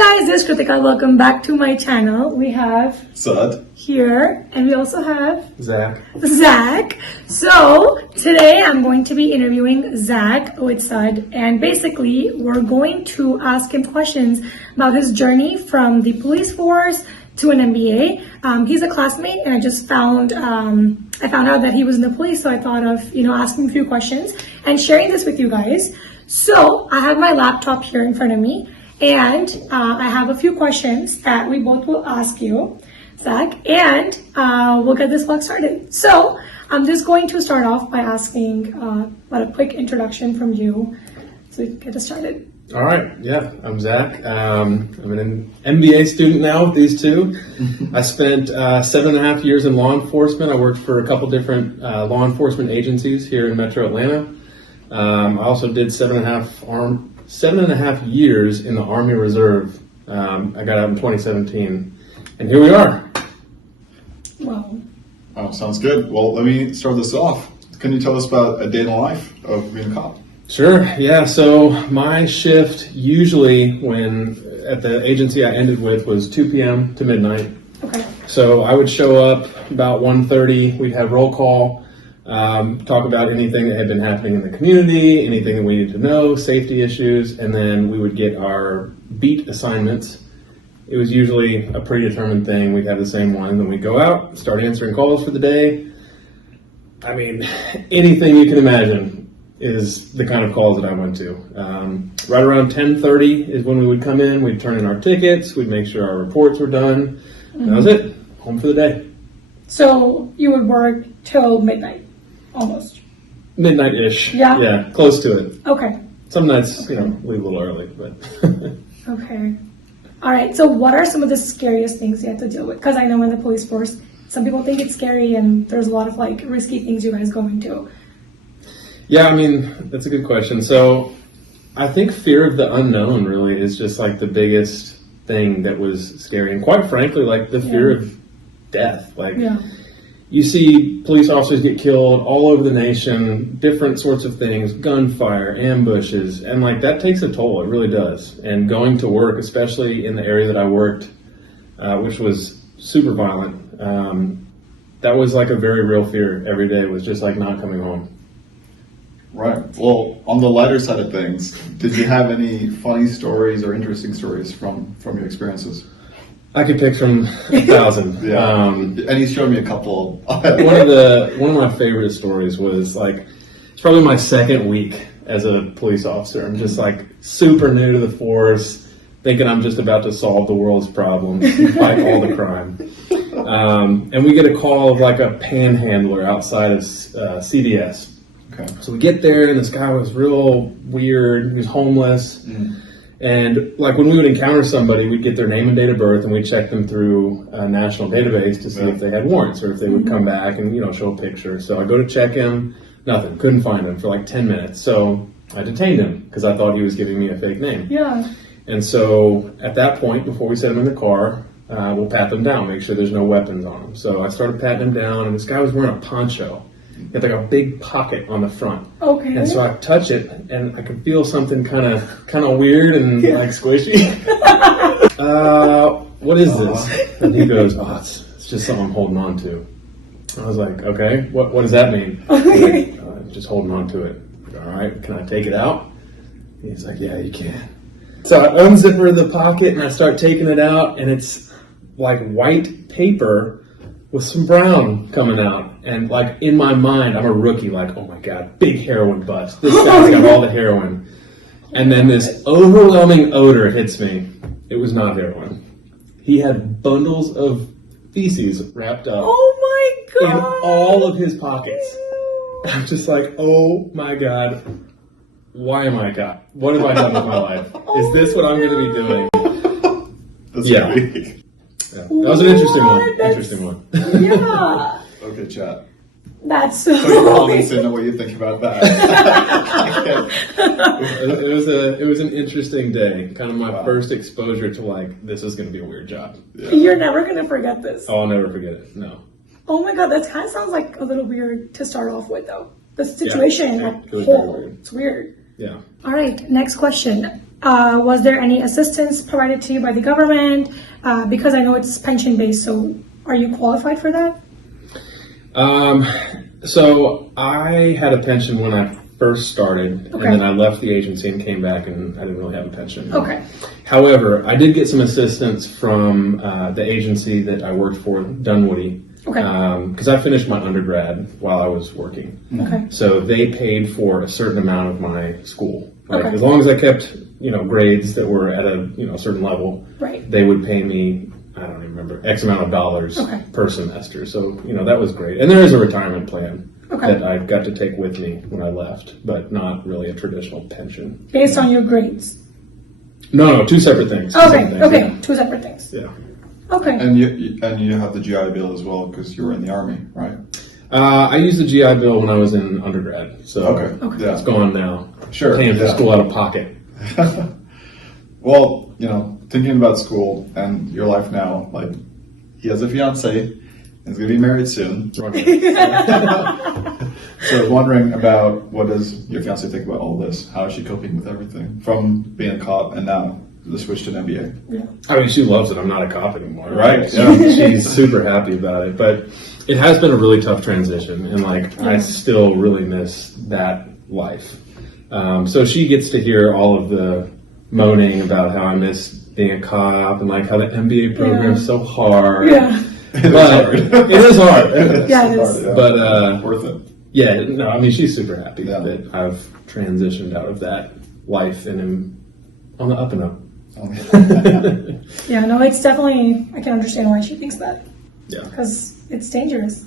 guys, this is Kritika. Welcome back to my channel. We have Sud here, and we also have Zach. So today I'm going to be interviewing Zach with Sud, and basically we're going to ask him questions about his journey from the police force to an MBA. He's a classmate, and I just found out that he was in the police, so I thought of asking a few questions and sharing this with you guys. So I have my laptop here in front of me, and I have a few questions that we both will ask you, Zach, and we'll get this vlog started. So I'm just going to start off by asking a quick introduction from you so we can get us started. All right, yeah, I'm Zach. I'm an MBA student now with these two. I spent 7.5 years in law enforcement. I worked for a couple different law enforcement agencies here in Metro Atlanta. I also did 7.5 years in the Army Reserve. I got out in 2017, and here we are. Wow. Oh, sounds good. Well, let me start this off. Can you tell us about a day in the life of being a cop? Sure, yeah. So my shift usually at the agency I ended with was 2 p.m. to midnight. Okay. So I would show up about 1:30. We'd have roll call, talk about anything that had been happening in the community, anything that we needed to know, safety issues, and then we would get our beat assignments. It was usually a predetermined thing. We'd have the same one, then we'd go out, start answering calls for the day. I mean, anything you can imagine is the kind of calls that I went to. Right around 10:30 is when we would come in. We'd turn in our tickets. We'd make sure our reports were done. Mm-hmm. That was it. Home for the day. So you would work till midnight, almost. Midnight-ish. Yeah. Yeah, close to it. Okay. Some nights, leave a little early, but. Okay. All right. So what are some of the scariest things you have to deal with? Because I know in the police force, some people think it's scary, and there's a lot of risky things you guys go into. Yeah, I mean, that's a good question. So I think fear of the unknown really is just the biggest thing that was scary. And quite frankly, the fear of death. You see police officers get killed all over the nation, different sorts of things, gunfire, ambushes, and that takes a toll. It really does. And going to work, especially in the area that I worked, which was super violent, that was a very real fear every day, was just not coming home. Right. Well, on the lighter side of things, did you have any funny stories or interesting stories from your experiences? I could pick from 1,000. Yeah. And you showed me a couple. One of my favorite stories was it's probably my second week as a police officer. I'm just super new to the force, thinking I'm just about to solve the world's problems and fight all the crime. And we get a call of a panhandler outside of CVS. Okay. So we get there, and this guy was real weird. He was homeless. And when we would encounter somebody, we'd get their name and date of birth, and we'd check them through a national database to see if they had warrants or if they would come back and show a picture. So I go to check him, nothing, couldn't find him for 10 minutes. So I detained him because I thought he was giving me a fake name. Yeah. And so at that point, before we set him in the car, we'll pat them down, make sure there's no weapons on him. So I started patting him down, and this guy was wearing a poncho. He had a big pocket on the front. Okay. And so I touch it, and I could feel something kind of weird and squishy. What is this? And he goes, it's just something I'm holding on to. I was like, okay, what does that mean? Just holding on to it. All right, can I take it out? He's like, yeah, you can. So I unzipper the pocket, and I start taking it out, and it's white paper with some brown coming out. And in my mind, I'm a rookie, oh my God, big heroin bust. This guy's got all the heroin. And then this overwhelming odor hits me. It was not heroin. He had bundles of feces wrapped up Oh my in God. all of his pockets. I'm just oh my God, why am I caught? What have I done with my life? Is this what I'm going to be doing? That's Yeah. great. Yeah, that was an interesting one. Yeah. Okay, chat. That's So so your audience didn't know what you think about that. It was an interesting day. Kind of my first exposure to this is going to be a weird job. Yeah. You're never going to forget this. Oh, I'll never forget it. No. Oh my God, that kind of sounds a little weird to start off with, though. The situation, it was very weird. it's weird. Yeah. All right, next question. Was there any assistance provided to you by the government? Because I know it's pension based, so are you qualified for that? So I had a pension when I first started, Okay. and then I left the agency and came back, and I didn't really have a pension. Okay. However, I did get some assistance from the agency that I worked for, Dunwoody, Okay. because I finished my undergrad while I was working. Okay. So they paid for a certain amount of my school. Like, Okay. as long as I kept, grades that were at a, certain level, Right. they would pay me, I don't even remember, X amount of dollars Okay. per semester. So, that was great. And there is a retirement plan Okay. that I got to take with me when I left, but not really a traditional pension. Based on your grades. No, two separate things. Two Okay. separate things, Okay. Two separate things. Yeah. Okay. And you have the GI Bill as well because you were in the Army, right? I used the GI Bill when I was in undergrad, so Okay. Okay. it's gone now. Sure, Paying for yeah. school out of pocket. Well, thinking about school and your life now, like he has a fiance, and he's gonna be married soon. So I was wondering about what does your fiance think about all this? How is she coping with everything from being a cop and now the switch to an MBA? Yeah. I mean, she loves it. I'm not a cop anymore, Right. right? So she's super happy about it. But it has been a really tough transition, and I still really miss that life. So she gets to hear all of the moaning about how I miss being a cop and how the MBA program is so hard. Yeah. But it is hard. Yeah, it is. Hard, yeah. But Worth it. yeah, no, I mean, she's super happy Yeah. that I've transitioned out of that life and am on the up and up. Yeah, no, it's definitely, I can understand why she thinks that. Yeah. Because it's dangerous.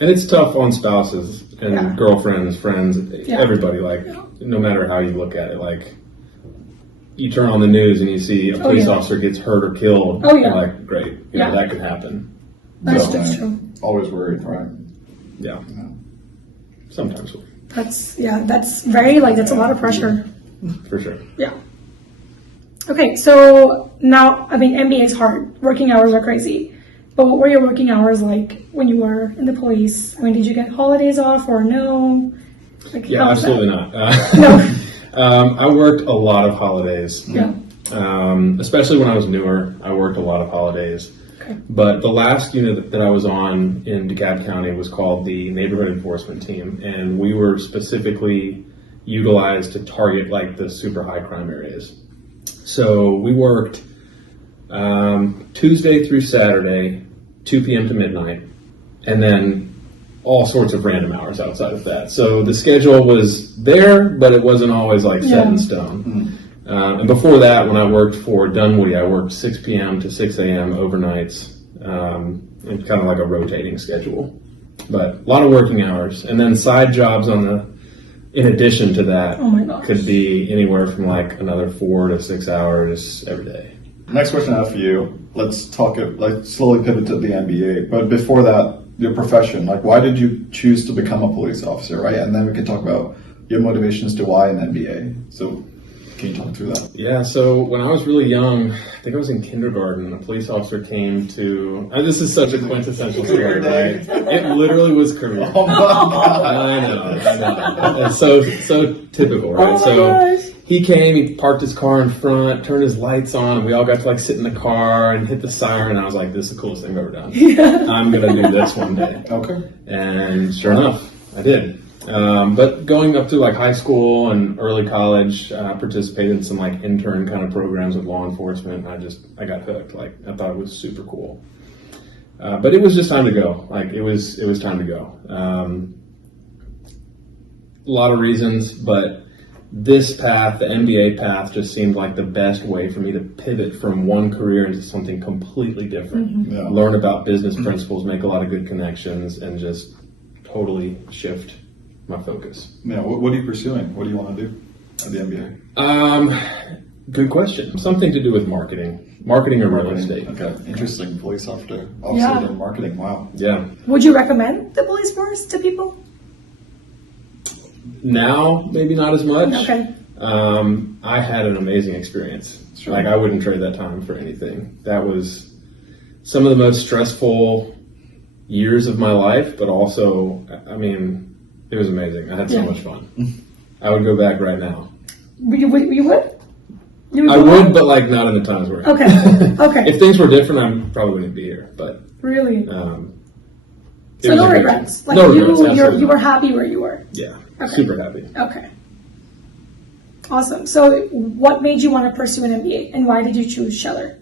And it's tough on spouses and Yeah. girlfriends, friends, Yeah. everybody. No matter how you look at it, you turn on the news and you see a police yeah. officer gets hurt or killed. Oh, yeah. You're great. Yeah. That could happen. That's So, just true. Always worried, right? yeah. Sometimes, That's that's a lot of pressure. for sure. Yeah. Okay, so now, MBA is hard. Working hours are crazy. But what were your working hours like when you were in the police? Did you get holidays off or no? Yeah, how was that? absolutely not. No. I worked a lot of holidays. Yeah. Especially when I was newer, I worked a lot of holidays. Okay. But the last unit that I was on in DeKalb County was called the Neighborhood Enforcement Team, and we were specifically utilized to target the super high crime areas. So we worked Tuesday through Saturday, 2 p.m. to midnight, and then all sorts of random hours outside of that. So the schedule was there, but it wasn't always set in stone. And before that, when I worked for Dunwoody, I worked 6 p.m. to 6 a.m. overnights, and kind of like a rotating schedule. But a lot of working hours, and then side jobs in addition to that, Oh my gosh. could be anywhere from another 4 to 6 hours every day. Next question I have for you. Let's talk slowly pivot to the MBA. But before that, your profession. Why did you choose to become a police officer, right? And then we can talk about your motivations to why an MBA. So can you talk through that? Yeah, so when I was really young, I think I was in kindergarten, a police officer came to, this is such a quintessential story, right? It literally was career. Oh my God. I know. It's so typical, right? Oh my So gosh. he came, he parked his car in front, turned his lights on, and we all got to sit in the car and hit the siren. I was like, this is the coolest thing I've ever done. I'm going to do this one day. Okay. And sure enough, I did. But going up through high school and early college, participated in some intern kind of programs with law enforcement. I got hooked. I thought it was super cool. But it was just time to go. It was time to go. A lot of reasons, but this path, the MBA path, just seemed like the best way for me to pivot from one career into something completely different. Yeah. Learn about business principles, make a lot of good connections, and just totally shift my focus. Yeah. What are you pursuing? What do you want to do at the MBA? Good question. Something to do with marketing or real estate. Okay. Interesting. Police officer Yeah. in marketing. Wow. Yeah. Would you recommend the police force to people? Now, maybe not as much. Okay. I had an amazing experience. Sure. I wouldn't trade that time for anything. That was some of the most stressful years of my life, but also, it was amazing. I had so Yeah. much fun. I would go back right now. You would? You I go would, home? but like not in the times we're in. Okay. Okay. If things were different, I probably wouldn't be here. But Really? it So was no a good regrets. thing. Like No regrets. you Absolutely you were not. happy where you were. Yeah, Okay. super happy. Okay. Awesome. So what made you want to pursue an MBA and why did you choose Scheller?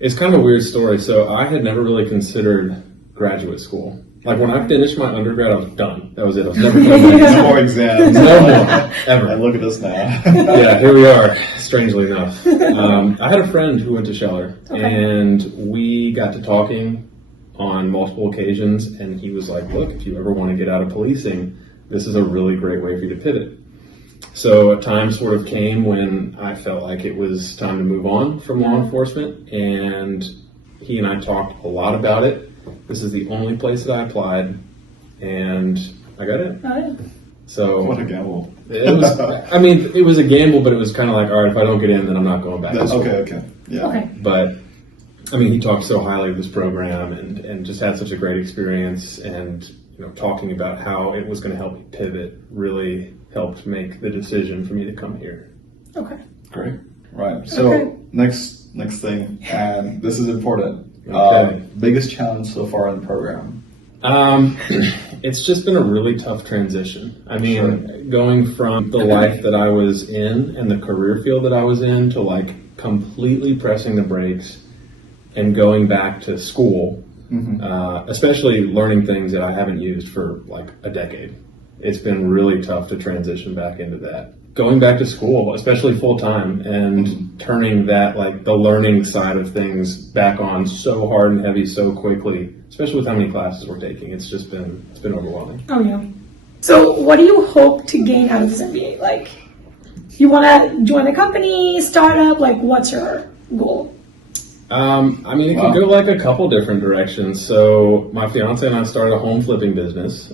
It's kind of a weird story. So I had never really considered graduate school. Like when I finished my undergrad, I was done. That was it. I was never going back. No more exams. No more, And ever. look at us now. Yeah, here we are, strangely enough. I had a friend who went to Scheller, and we got to talking on multiple occasions, and he was like, look, if you ever want to get out of policing, this is a really great way for you to pivot. So a time sort of came when I felt like it was time to move on from law enforcement, and he and I talked a lot about it. This is the only place that I applied, and I got in. Oh, yeah. So What a gamble. it was, I mean, it was a gamble, but it was kind of like, all right, if I don't get in, then I'm not going back to school. Okay. Yeah. Okay. But I mean, he talked so highly of this program and just had such a great experience, and talking about how it was going to help me pivot really helped make the decision for me to come here. Okay. Great. Right. So Okay. next thing, and this is important. Okay. Biggest challenge so far in the program. It's just been a really tough transition. I mean, going from the life that I was in and the career field that I was in to like completely pressing the brakes and going back to school, especially learning things that I haven't used for like a decade. It's been really tough to transition back into that. Going back to school, especially full time, and turning that, like the learning side of things back on so hard and heavy so quickly, especially with how many classes we're taking. It's been overwhelming. Oh, yeah. So what do you hope to gain out of this MBA? Like, you want to join a company, startup? Like, what's your goal? I mean, it could go like a couple different directions. So my fiance and I started a home flipping business,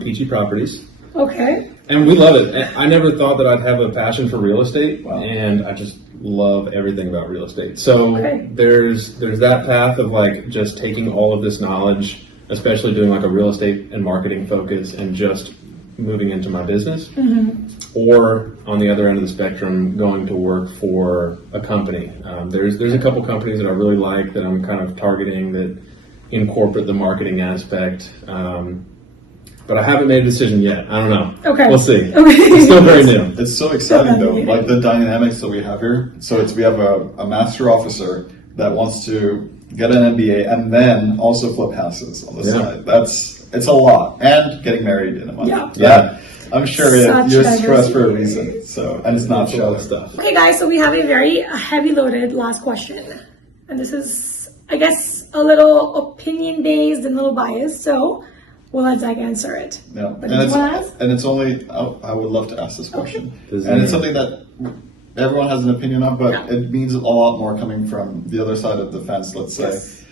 Peachy Properties. Okay. And we love it. I never thought that I'd have a passion for real estate, and I just love everything about real estate. So there's that path of like just taking all of this knowledge, especially doing like a real estate and marketing focus, and just moving into my business. Or on the other end of the spectrum, going to work for a company. There's a couple companies that I really like that I'm kind of targeting that incorporate the marketing aspect. But I haven't made a decision yet. I don't know. Okay. We'll see. Okay. It's still very new. It's so exciting though, like the dynamics that we have here. So we have a master officer that wants to get an MBA and then also flip houses on the side. It's a lot, and getting married in a month. Yeah. I'm sure you're stressed for a reason. So, and it's not a lot of Scheller stuff. Okay, guys, so we have a very heavy loaded last question. And this is, I guess, a little opinion based and a little biased. So we'll let Zach answer it. Yeah. But did you want to ask? And it's only, I would love to ask this question. Okay. And it's something that everyone has an opinion on, but it means a lot more coming from the other side of the fence, let's say. Yes.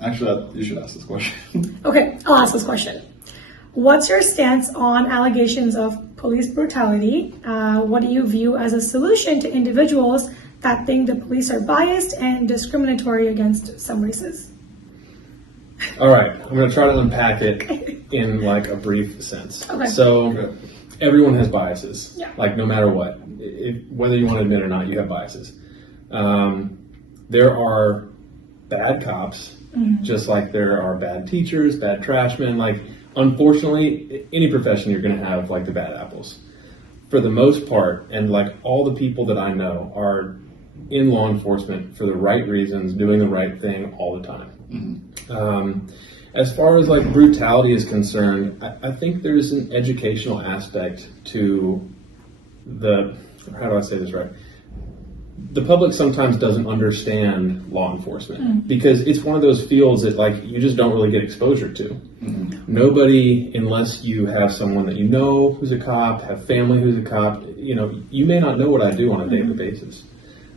Actually, you should ask this question. Okay, I'll ask this question. What's your stance on allegations of police brutality? What do you view as a solution to individuals that think the police are biased and discriminatory against some races? All right, I'm going to try to unpack it in like a brief sense. Okay. So everyone has biases. Yeah. Like no matter what, whether you want to admit it or not, you have biases. There are bad cops, just like there are bad teachers, bad trashmen. Like unfortunately, any profession you're going to have like the bad apples. For the most part, and like all the people that I know are in law enforcement for the right reasons, doing the right thing all the time. As far as like brutality is concerned, I think there's an educational aspect to how do I say this right? The public sometimes doesn't understand law enforcement because it's one of those fields that like you just don't really get exposure to. Nobody, unless you have someone that you know who's a cop, have family who's a cop, you may not know what I do on a daily basis.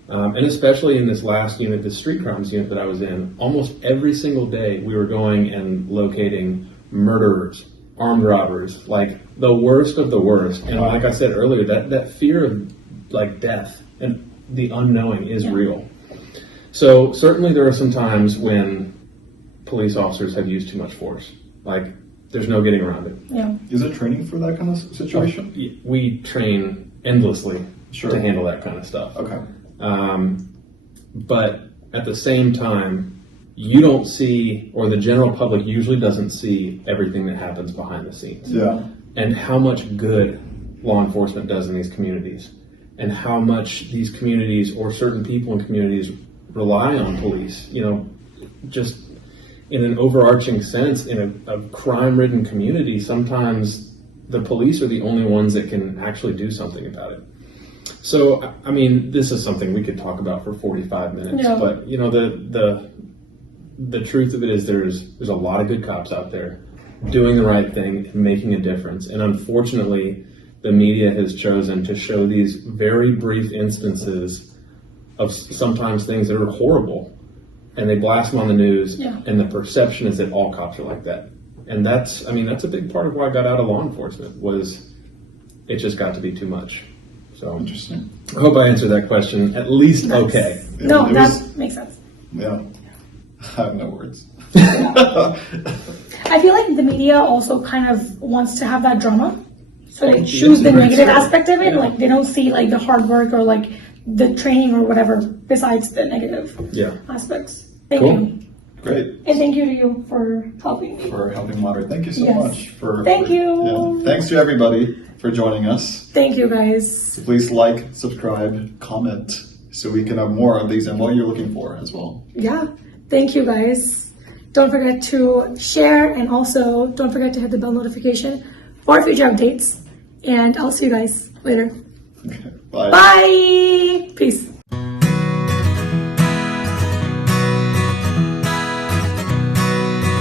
And especially in this last unit, the street crimes unit that I was in, almost every single day we were going and locating murderers, armed robbers, like the worst of the worst. And like I said earlier, that fear of like death and the unknowing is real. So certainly there are some times when police officers have used too much force. Like there's no getting around it. Yeah. Is there training for that kind of situation? We train endlessly Sure. to handle that kind of stuff. Okay. But at the same time, you don't see, or the general public usually doesn't see everything that happens behind the scenes. Yeah. And how much good law enforcement does in these communities, and how much these communities or certain people in communities rely on police. You know, just in an overarching sense, in a crime-ridden community, sometimes the police are the only ones that can actually do something about it. So, I mean, this is something we could talk about for 45 minutes, Yeah. but you know, the truth of it is there's a lot of good cops out there doing the right thing and making a difference. And unfortunately, the media has chosen to show these very brief instances of sometimes things that are horrible, and they blast them on the news, Yeah. and the perception is that all cops are like that. And that's a big part of why I got out of law enforcement, was it just got to be too much. So Interesting. I hope I answered that question at least okay. No, It that was- makes sense. Yeah. I have no words. I feel like the media also kind of wants to have that drama. So they Oh, choose the yes, negative right. aspect of it. Yeah. Like they don't see like the hard work or like the training or whatever besides the negative Yeah. aspects. Thank Cool. you. Great. And thank you to you for helping me. For helping moderate. Thank you so Yes. much. Thank you. Yeah. Thanks to everybody for joining us. Thank you guys. Please like, subscribe, comment, so we can have more of these and what you're looking for as well. Yeah. Thank you guys. Don't forget to share, and also don't forget to hit the bell notification for future updates. And I'll see you guys later. Okay. Bye. Bye. Peace.